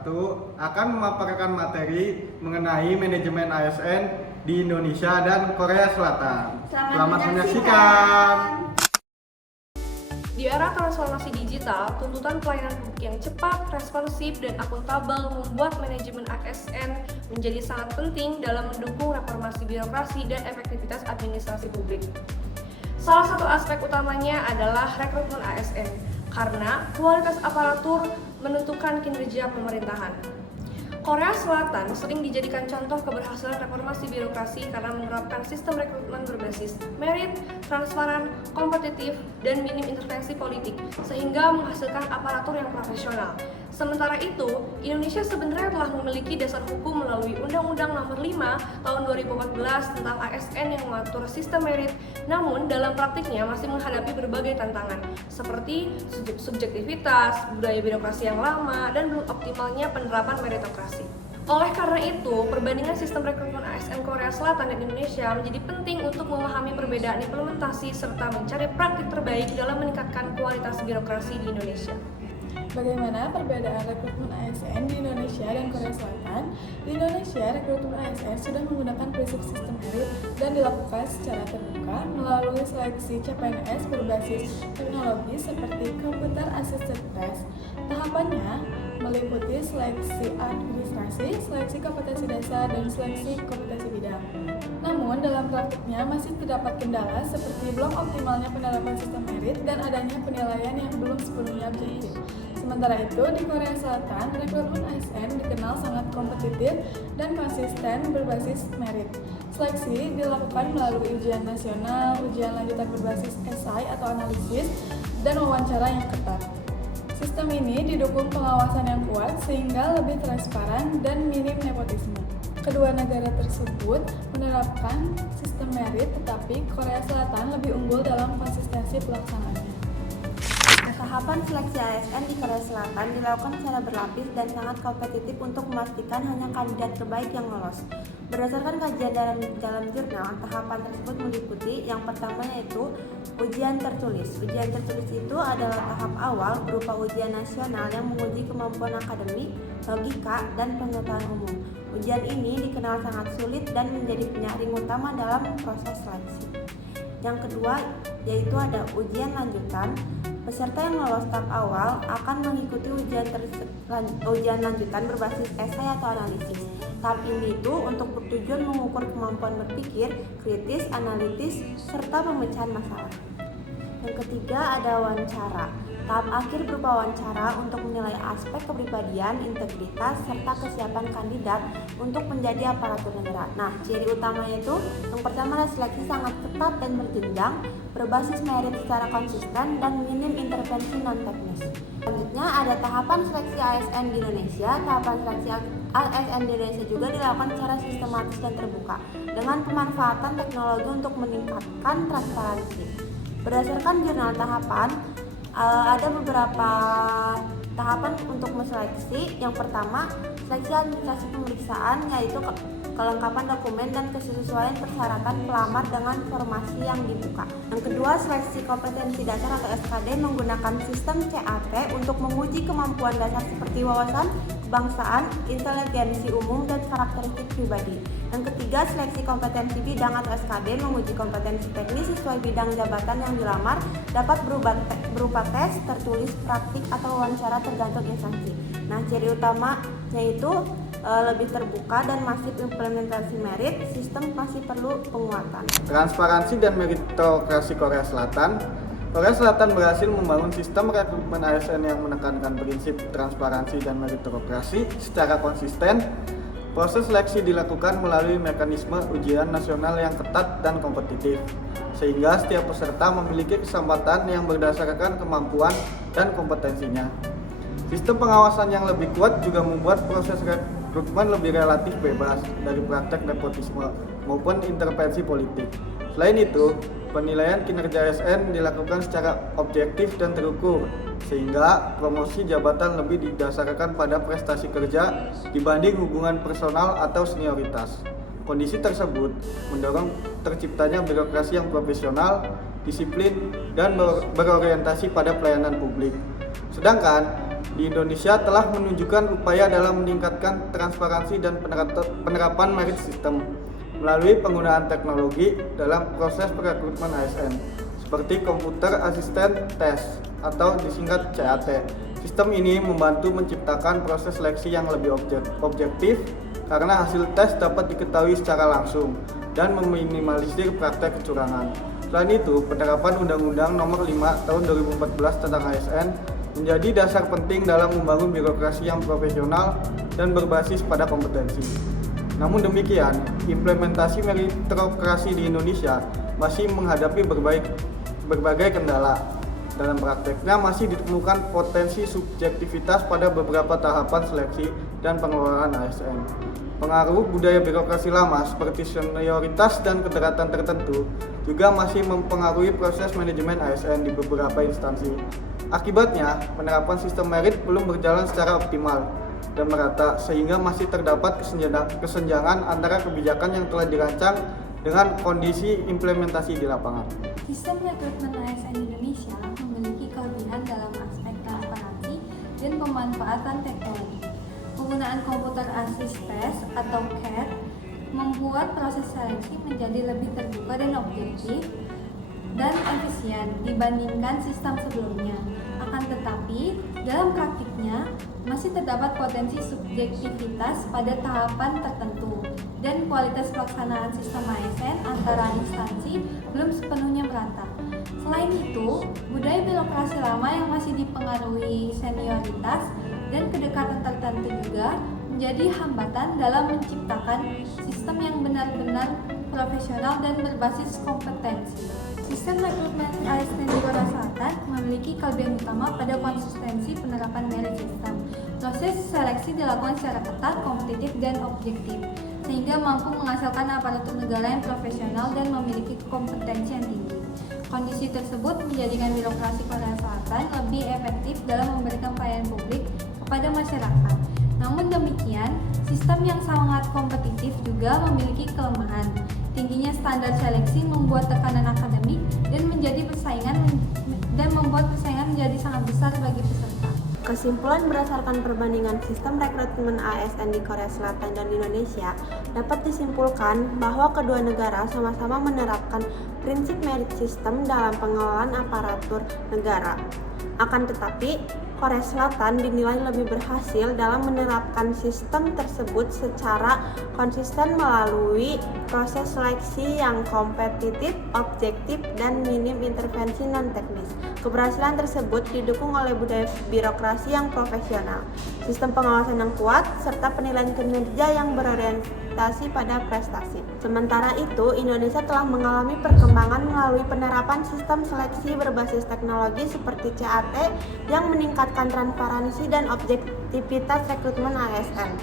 akan memaparkan materi mengenai manajemen ASN di Indonesia dan Korea Selatan. Selamat menyaksikan. Di era transformasi digital, tuntutan pelayanan publik yang cepat, responsif, dan akuntabel membuat manajemen ASN menjadi sangat penting dalam mendukung reformasi birokrasi dan efektivitas administrasi publik. Salah satu aspek utamanya adalah rekrutmen ASN, karena kualitas aparatur menentukan kinerja pemerintahan. Korea Selatan sering dijadikan contoh keberhasilan reformasi birokrasi karena menerapkan sistem rekrutmen berbasis merit, transparan, kompetitif, dan minim intervensi politik, sehingga menghasilkan aparatur yang profesional. Sementara itu, Indonesia sebenarnya telah memiliki dasar hukum melalui Undang-Undang Nomor 5 Tahun 2014 tentang ASN yang mengatur sistem merit, namun dalam praktiknya masih menghadapi berbagai tantangan, seperti subjektivitas, budaya birokrasi yang lama, dan belum optimalnya penerapan meritokrasi. Oleh karena itu, perbandingan sistem rekrutmen ASN Korea Selatan dan Indonesia menjadi penting untuk memahami perbedaan implementasi serta mencari praktik terbaik dalam meningkatkan kualitas birokrasi di Indonesia. Bagaimana perbedaan rekrutmen ASN di Indonesia dan Korea Selatan? Di Indonesia, rekrutmen ASN sudah menggunakan prinsip sistem merit dan dilakukan secara terbuka melalui seleksi CPNS berbasis teknologi seperti Computer Assisted Test. Tahapannya meliputi seleksi administrasi, seleksi kompetensi dasar, dan seleksi kompetensi bidang. Namun, dalam praktiknya masih terdapat kendala seperti belum optimalnya penerapan sistem merit dan adanya penilaian yang belum sepenuhnya objektif. Sementara itu, di Korea Selatan, rekrutmen ASN dikenal sangat kompetitif dan konsisten berbasis merit. Seleksi dilakukan melalui ujian nasional, ujian lanjutan berbasis esai atau analisis, dan wawancara yang ketat. Sistem ini didukung pengawasan yang kuat sehingga lebih transparan dan minim nepotisme. Kedua negara tersebut menerapkan sistem merit, tetapi Korea Selatan lebih unggul dalam konsistensi pelaksanaannya. Tahapan seleksi ASN di Korea Selatan dilakukan secara berlapis dan sangat kompetitif untuk memastikan hanya kandidat terbaik yang lolos. Berdasarkan kajian dalam jurnal, tahapan tersebut meliputi yang pertama yaitu ujian tertulis. Ujian tertulis itu adalah tahap awal berupa ujian nasional yang menguji kemampuan akademik, logika, dan pengetahuan umum. Ujian ini dikenal sangat sulit dan menjadi penyaring utama dalam proses seleksi. Yang kedua yaitu ada ujian lanjutan. Peserta yang lolos tahap awal akan mengikuti ujian lanjutan berbasis esai atau analisis. Tahap ini itu untuk bertujuan mengukur kemampuan berpikir, kritis, analitis, serta pemecahan masalah. Yang ketiga ada wawancara. Tahap akhir berupa wawancara untuk menilai aspek kepribadian, integritas, serta kesiapan kandidat untuk menjadi aparatur negara. Nah, ciri utamanya itu yang pertama adalah seleksi sangat ketat dan berjenjang, berbasis merit secara konsisten, dan minim intervensi non-teknis. Selanjutnya ada tahapan seleksi ASN di Indonesia. Tahapan seleksi ASN di Indonesia juga dilakukan secara sistematis dan terbuka dengan pemanfaatan teknologi untuk meningkatkan transparansi. Berdasarkan jurnal tahapan, ada beberapa tahapan untuk menseleksi. Yang pertama, seleksi administrasi pemeriksaan, yaitu kelengkapan dokumen dan kesesuaian persyaratan pelamar dengan formasi yang dibuka. Yang kedua, seleksi kompetensi dasar atau SKD menggunakan sistem CAT untuk menguji kemampuan dasar seperti wawasan kebangsaan, inteligensi umum, dan karakteristik pribadi. Yang ketiga, seleksi kompetensi bidang atau SKD menguji kompetensi teknis sesuai bidang jabatan yang dilamar, dapat berupa tes, tertulis, praktik, atau wawancara tergantung instansi. Nah, ciri utamanya itu lebih terbuka dan masif implementasi merit, sistem masih perlu penguatan. Transparansi dan meritokrasi Korea Selatan. Korea Selatan berhasil membangun sistem rekrutmen ASN yang menekankan prinsip transparansi dan meritokrasi secara konsisten. Proses seleksi dilakukan melalui mekanisme ujian nasional yang ketat dan kompetitif, sehingga setiap peserta memiliki kesempatan yang berdasarkan kemampuan dan kompetensinya. Sistem pengawasan yang lebih kuat juga membuat proses rekrutmen lebih relatif bebas dari praktek nepotisme maupun intervensi politik. Selain itu, penilaian kinerja ASN dilakukan secara objektif dan terukur, sehingga promosi jabatan lebih didasarkan pada prestasi kerja dibanding hubungan personal atau senioritas. Kondisi tersebut mendorong terciptanya birokrasi yang profesional, disiplin, dan berorientasi pada pelayanan publik. Sedangkan di Indonesia telah menunjukkan upaya dalam meningkatkan transparansi dan penerapan merit system melalui penggunaan teknologi dalam proses perekrutmen ASN seperti Computer Assisted Test atau disingkat CAT. Sistem ini membantu menciptakan proses seleksi yang lebih objektif karena hasil tes dapat diketahui secara langsung dan meminimalisir praktek kecurangan. Selain itu, penerapan Undang-Undang Nomor 5 Tahun 2014 tentang ASN menjadi dasar penting dalam membangun birokrasi yang profesional dan berbasis pada kompetensi. Namun demikian, implementasi meritokrasi di Indonesia masih menghadapi berbagai kendala. Dalam prakteknya masih ditemukan potensi subjektivitas pada beberapa tahapan seleksi dan pengelolaan ASN. Pengaruh budaya birokrasi lama seperti senioritas dan kederatan tertentu juga masih mempengaruhi proses manajemen ASN di beberapa instansi. Akibatnya, penerapan sistem merit belum berjalan secara optimal dan merata sehingga masih terdapat kesenjangan antara kebijakan yang telah dirancang dengan kondisi implementasi di lapangan. Sistem rekrutmen ASN Indonesia memiliki kelebihan dalam aspek transparansi dan pemanfaatan teknologi. Penggunaan Computer Assisted Test atau CAT membuat proses seleksi menjadi lebih terbuka dan objektif dan efisien dibandingkan sistem sebelumnya. Akan tetapi, dalam praktiknya masih terdapat potensi subjektivitas pada tahapan tertentu dan kualitas pelaksanaan sistem ASN antara instansi belum sepenuhnya merata. Selain itu, budaya birokrasi lama yang masih dipengaruhi senioritas dan kedekatan tertentu juga menjadi hambatan dalam menciptakan sistem yang benar-benar profesional dan berbasis kompetensi. Sistem rekrutmen ASN di Korea Selatan memiliki kelebihan utama pada konsistensi penerapan merit system. Proses seleksi dilakukan secara ketat, kompetitif, dan objektif, sehingga mampu menghasilkan aparatur negara yang profesional dan memiliki kompetensi yang tinggi. Kondisi tersebut menjadikan birokrasi Korea Selatan lebih efektif dalam memberikan pelayanan publik kepada masyarakat. Namun demikian, sistem yang sangat kompetitif juga memiliki kelemahan. Tingginya standar seleksi membuat tekanan akademik dan membuat persaingan menjadi sangat besar bagi peserta. Kesimpulan berdasarkan perbandingan sistem rekrutmen ASN di Korea Selatan dan Indonesia dapat disimpulkan bahwa kedua negara sama-sama menerapkan prinsip merit system dalam pengelolaan aparatur negara. Akan tetapi, Korea Selatan dinilai lebih berhasil dalam menerapkan sistem tersebut secara konsisten melalui proses seleksi yang kompetitif, objektif, dan minim intervensi non-teknis. Keberhasilan tersebut didukung oleh budaya birokrasi yang profesional, sistem pengawasan yang kuat, serta penilaian kinerja yang berorientasi pada prestasi. Sementara itu, Indonesia telah mengalami perkembangan melalui penerapan sistem seleksi berbasis teknologi seperti CAT yang meningkatkan transparansi dan objektivitas rekrutmen ASN.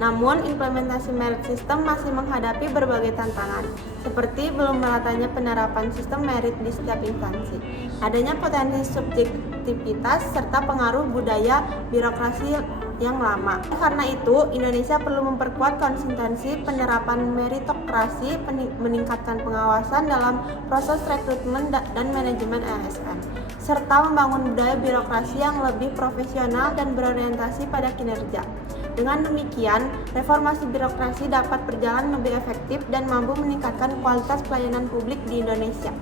Namun, implementasi merit system masih menghadapi berbagai tantangan, seperti belum meratanya penerapan sistem merit di setiap instansi, adanya potensi subjektivitas, serta pengaruh budaya birokrasi yang lama. Karena itu, Indonesia perlu memperkuat konsistensi penerapan meritokrasi, meningkatkan pengawasan dalam proses rekrutmen dan manajemen ASN, serta membangun budaya birokrasi yang lebih profesional dan berorientasi pada kinerja. Dengan demikian, reformasi birokrasi dapat berjalan lebih efektif dan mampu meningkatkan kualitas pelayanan publik di Indonesia.